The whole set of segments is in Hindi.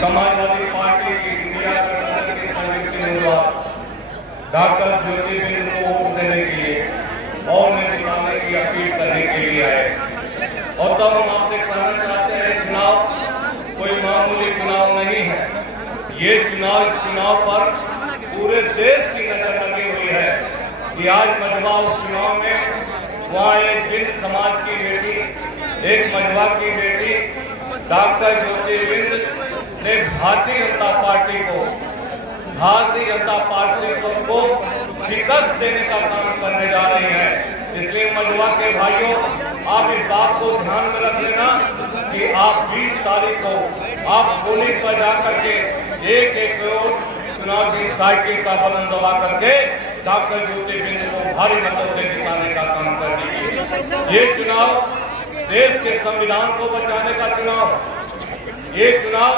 समाजवादी पार्टी की इंदिरा गठबंधन के संयुक्त उम्मीदवार डॉक्टर ज्योति बिंद को वोट देने के लिए और निकालने की अपील करने के लिए आए। और तब हम आपसे कहना चाहते हैं, चुनाव कोई मामूली चुनाव नहीं है। ये चुनाव, इस चुनाव पर पूरे देश की नजर लगी हुई है कि आज मझवा उस चुनाव में वहाँ एक बिंद समाज की बेटी, एक मझवा की बेटी डॉक्टर ज्योति बिंद ने भारतीय जनता पार्टी को शिकस्त देने का काम करने जा रही है। इसलिए मझवा के भाइयों, आप इस बात को ध्यान में रख लेना कि आप 20 तारीख को आप पोलिंग पर जाकर के एक करोड़ चुनाव की साइकिल का बटन दबा करके डॉक्टर ज्योति बिंद को भारी मतों से जिताने का काम कर दीजिए। ये चुनाव देश के संविधान को बचाने का चुनाव, ये चुनाव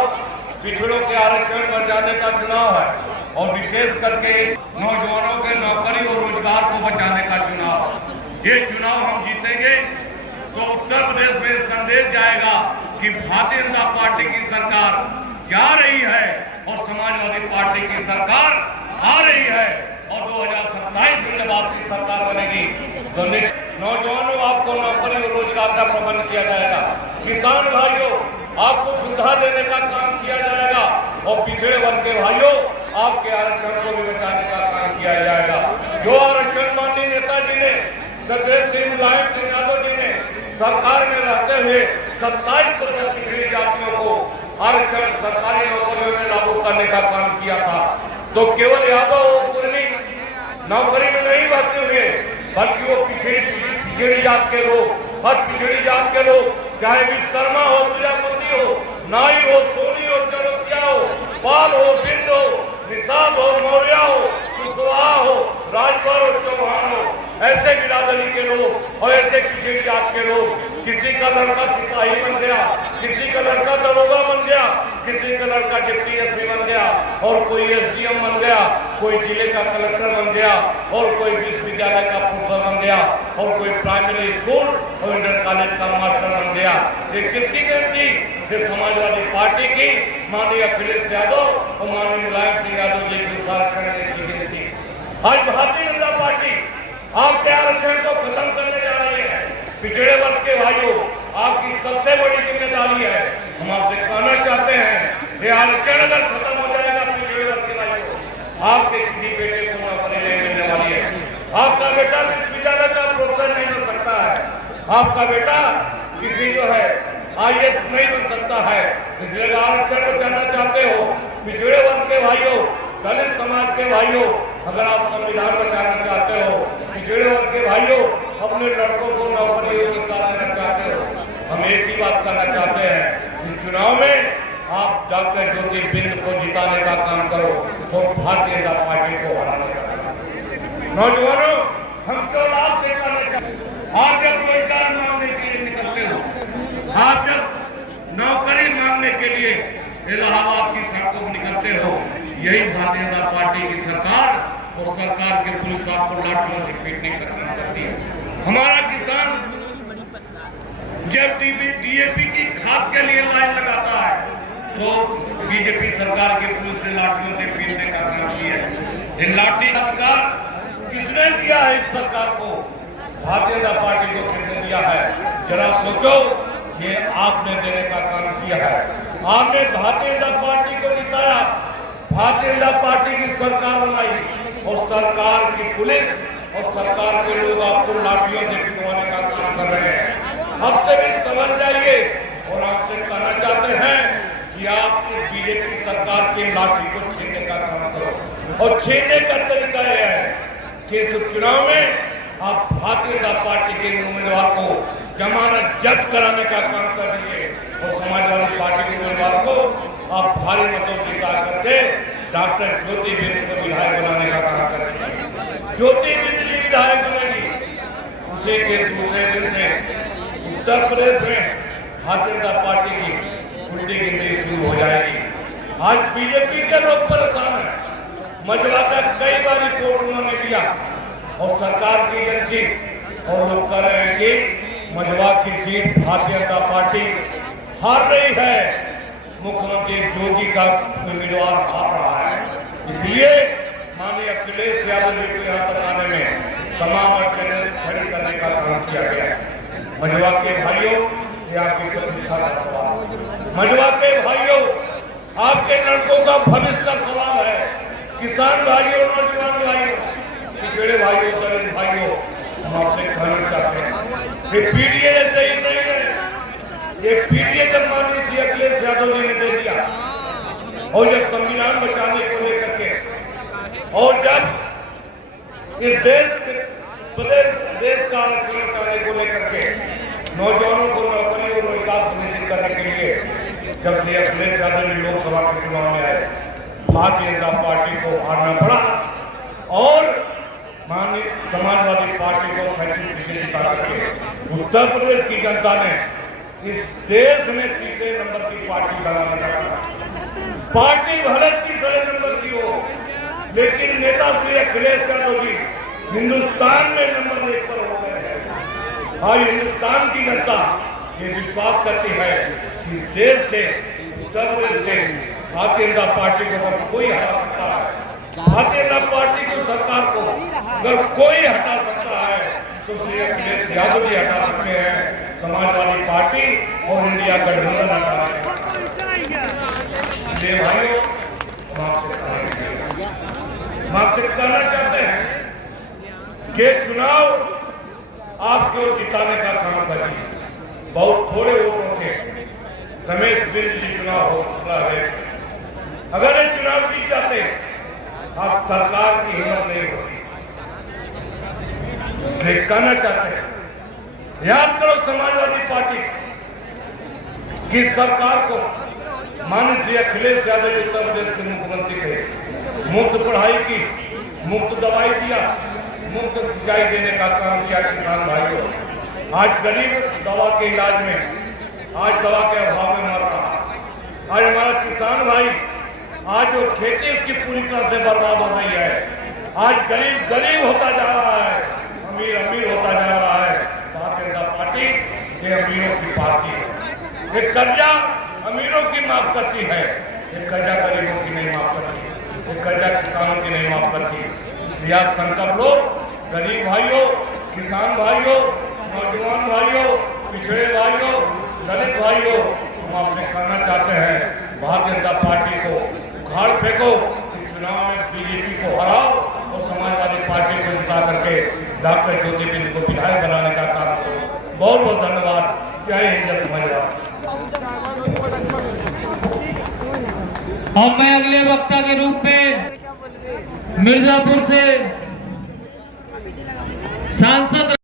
पिछड़ों के आरक्षण पर जाने का चुनाव है और विशेष करके नौजवानों के नौकरी और रोजगार को बचाने का चुनाव। ये चुनाव हम जीतेंगे तो उत्तर प्रदेश में संदेश जाएगा कि भारतीय जनता पार्टी की सरकार जा रही है और समाजवादी पार्टी की सरकार आ रही है और 2027 में जब आपकी सरकार बनेगी तो नौजवानों आपको नौकरी और रोजगार का प्रबंध किया जाएगा। किसान भाइयों, आपको सुधार देने का काम किया जाएगा और पिछड़े वर्ग के भाइयों, आपके आरक्षण को भी बचाने का काम किया जाएगा। जो आरक्षण माननीय नेताजी ने, सत्यदेव सिंह मुलायम सिंह यादव जी ने सरकार में रहते हुए 27% पिछड़ी जातियों को आरक्षण सरकारी नौकरियों में लागू करने का काम किया था, तो केवल यादव और कुर्मी नौकरी में नहीं भर्ती हुए, बल्कि वो पिछड़ी जात के लोग, हर पिछड़ी जात के लोग, चाहे विश्वकर्मा हो, प्रजापति हो, नाई हो, सोनी हो, चौरसिया हो, पाल हो, बिंद हो, निषाद हो, मौर्य हो, कुशवाहा हो, राजभर हो, चौहान हो, ऐसे बिरादरी के लोग और ऐसे पिछड़ी जात के लोग, किसी का लड़का सिपाही बन गया, किसी का लड़का दरोगा बन गया, किसी का लड़का डिप्टी एसपी बन गया और कोई एसडीएम बन गया, कोई जिले का कलेक्टर बन गया और कोई विश्वविद्यालय का प्रोफेसर बन गया और कोई प्राइमरी स्कूल और इंटर कॉलेज का मास्टर बन गया। ये किसकी गिनती? ये समाजवादी पार्टी की माननीय अखिलेश यादव और माननीय मुलायम सिंह यादव जी की आरक्षण की गिनती। आज भारतीय जनता पार्टी आपके आरक्षण को खत्म करने जा रही है। पिछड़े वर्ग के भाइयों, आपकी सबसे बड़ी जिम्मेदारी है। हम आपसे कहना चाहते हैं, ये आरक्षण अगर खत्म हो जाएगा पिछड़े वर्ग के भाइयों, आपके किसी बेटे को नौकरी नहीं मिलने वाली है। आपका बेटा विश्वविद्यालय का प्रोफेसर नहीं बन सकता है, आपका बेटा किसी जो है IAS नहीं बन सकता है। इसलिए आरक्षण को जानना चाहते हो, पिछड़े वर्ग के भाइयों, दलित समाज के भाइयों, अगर आप संविधान बचाना चाहते हो, पिछड़े वर्ग के भाइयों, अपने लड़कों को नौकरी देना चाहते हो, हम एक ही बात करना चाहते हैं, इस चुनाव में आप डॉक्टर ज्योति बिंद को जिताने का काम करो और भारतीय जनता पार्टी को हराने का काम करो। नौजवानों, हम तो आपसे कहना चाहते हैं, आप जब रोजगार मांगने के लिए निकलते हो, आप जब नौकरी मांगने के लिए इलाहाबाद की सड़कों पर निकलते हो, यही भारतीय जनता पार्टी की सरकार और सरकार के पुलिस आपको लाठियों से पीटने करना चाहती है। हमारा किसान जब DAP की खाद के लिए लाइन लगाता है तो बीजेपी सरकार की पुलिस ने लाठियों से पीटने का काम किया है। इन लाठी का अधिकार किसने दिया है? इस सरकार को, भारतीय जनता पार्टी को किसने दिया है? जरा सोचो, ये आपने देने का काम किया है। आपने भारतीय जनता पार्टी को जिताया, भारतीय जनता पार्टी की सरकार बनाई और सरकार की पुलिस और सरकार के लोग आपको लाठियों से पिटवाने का काम कर रहे हैं। अब से भी समझ जाइए और आपसे कहना चाहते हैं कि आप इस बीजेपी सरकार की लाठी को छीनने का काम करो और छीनने का तरीका यह है कि इस चुनाव में आप भारतीय जनता पार्टी के उम्मीदवार को जमानत जब्त कराने का काम कर दीजिए और समाजवादी पार्टी के उम्मीदवार को आप भारी मतों जिता करके डॉक्टर ज्योति बिंद को विधायक बनाने का काम कर दीजिए। ज्योति बिंद जी विधायक बनेगी, उसी के दूसरे दिन से उत्तर प्रदेश में भारतीय जनता पार्टी की उल्टी गिनती शुरू हो जाएगी। आज बीजेपी के लोग परेशान हैं, मझवा का कई बार रिपोर्ट उन्होंने दिया और सरकार की एजेंसी और लोग कह रहे हैं कि मझवा की सीट भारतीय जनता पार्टी हार रही है। मुख्यमंत्री योगी का उम्मीदवार हार रहा है। इसलिए माननीय अखिलेश यादव जी को यहाँ तक आने में तमाम अड़चनें खड़ी करने का काम किया गया है। मझवा के भाइयों, ये आपकी प्रतिष्ठा का सवाल। मझवा के भाइयों, आपके लड़कों का भविष्य का सवाल है। किसान भाइयों, नौजवान भाइयों, पिछड़े भाइयों, दलित भाइयों, हम आपसे कहना चाहते हैं, ये पीडीए जैसे ही नहीं है। ये पीडीए जब माननीय श्री अखिलेश यादव जी ने दे दिया और जब संविधान बचाने को लेकर के और जब इस देश का आरक्षण करने को लेकर के नौजवानों को नौकरी और रोजगार सुनिश्चित करने के लिए जब से अखिलेश यादव जी लोकसभा के चुनाव में आए, भारतीय जनता पार्टी को हारना पड़ा और माननीय समाजवादी पार्टी को 37 सीटें जिता करके उत्तर प्रदेश की जनता ने इस देश में तीसरे नंबर की पार्टी बनाने का पार्टी भारत की 3 नंबर की हो, लेकिन नेता श्री अखिलेश यादव जी हिंदुस्तान में नंबर 1 पर हो गए हैं। आज हिंदुस्तान की जनता ये विश्वास करती है कि देश से, उत्तर प्रदेश से भारतीय जनता पार्टी को अगर कोई हटा सकता है, भारतीय जनता पार्टी की सरकार को अगर कोई हटा सकता है तो श्री अखिलेश यादव जी हटा सकते हैं। समाजवादी पार्टी और इंडिया गठबंधन हटा सकते हैं। भाइयों, हम आपसे कहना चाहते हैं कि चुनाव आपको जिताने का काम करिए। बहुत थोड़े वोटों से रमेश बिंद जी चुनाव हो सकता है। अगर ये चुनाव जीत जाते आप सरकार की हिम्मत नहीं होती। इसलिए कहना चाहते हैं, याद करो समाजवादी पार्टी की सरकार को माननीय श्री अखिलेश यादव उत्तर प्रदेश के मुख्यमंत्री थे। मुफ्त पढ़ाई की, मुफ्त दवाई दिया, मुफ्त सिंचाई देने का काम किया किसान भाइयों। आज गरीब दवा के इलाज में, आज दवा के अभाव में मर रहा। आज हमारा किसान भाई, आज जो खेती उसकी पूरी तरह से बर्बाद हो रही है। आज गरीब गरीब होता जा रहा है, अमीर अमीर होता जा रहा है। भारतीय जनता पार्टी ये अमीरों की पार्टी है। ये कर्जा अमीरों की माफ करती है, ये कर्जा गरीबों की नहीं माफ करती, ये कर्जा किसानों की नहीं माफ करती। यह संकल्प लो गरीब भाइयों, किसान भाइयों, नौजवान भाइयों, पिछड़े भाइयों, दलित भाइयों, हम आपसे कहना चाहते हैं, भारतीय जनता पार्टी को उखाड़ फेंको, चुनाव में बीजेपी को हराओ और समाजवादी पार्टी को जिता करके डॉक्टर ज्योति बिंद को विधायक बनाने का काम करो। बहुत बहुत धन्यवाद। जय हिंद, जय समाजवाद। और मैं अगले वक्ता के रूप में मिर्जापुर से सांसद